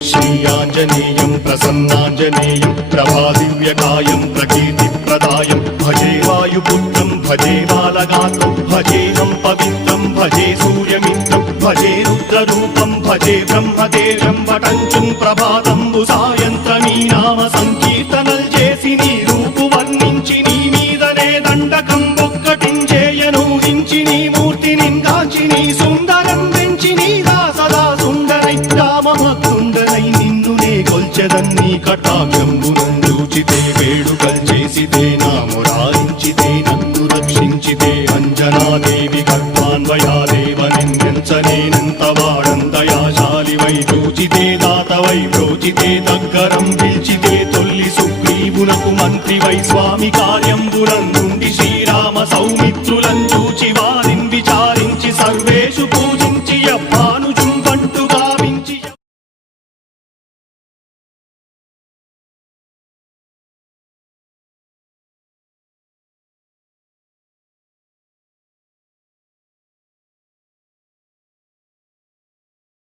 श्रीयाञ्जनेयं प्रसन्नाञ्जनेयं प्रभादिव्यकायं प्रकीर्तिप्रदायं भजे वायुपुत्रं भजे बालगात्रं भजेऽहं पवित्रं भजे सूर्यमित्रं भजे रुद्ररूपं भजे ब्रह्मदेवं वटञ्चुं प्रभाతంబు సాయంత్రమీ నామ సంకీర్తనల్ చేసి నీ రూపు వర్ణించి నీ మీదనే దండకం ఒక్కటించేయను హించి నీ మూర్తిని గాంచి నీ సుందరం పెంచి నీ సదా సుందరై రామభక్తుండనై నిన్నునే కొల్చెదన్ని కటాక్షంబునందూచితే వేడుకల్ చేసితే నా మురారించితే నన్ను రక్షించితే అంజనాదేవి గర్భాన్వయాదేవ నిన్నెంచనేనంత వాడందయాశాలివై చూచితే దాతవై బ్రోచితే దగ్గరం పిలిచితే తొల్లి సుగ్రీవునకు మంత్రివై స్వామి కార్యంబులందుండి శ్రీరామ సౌమిత్రులం చూచి వారి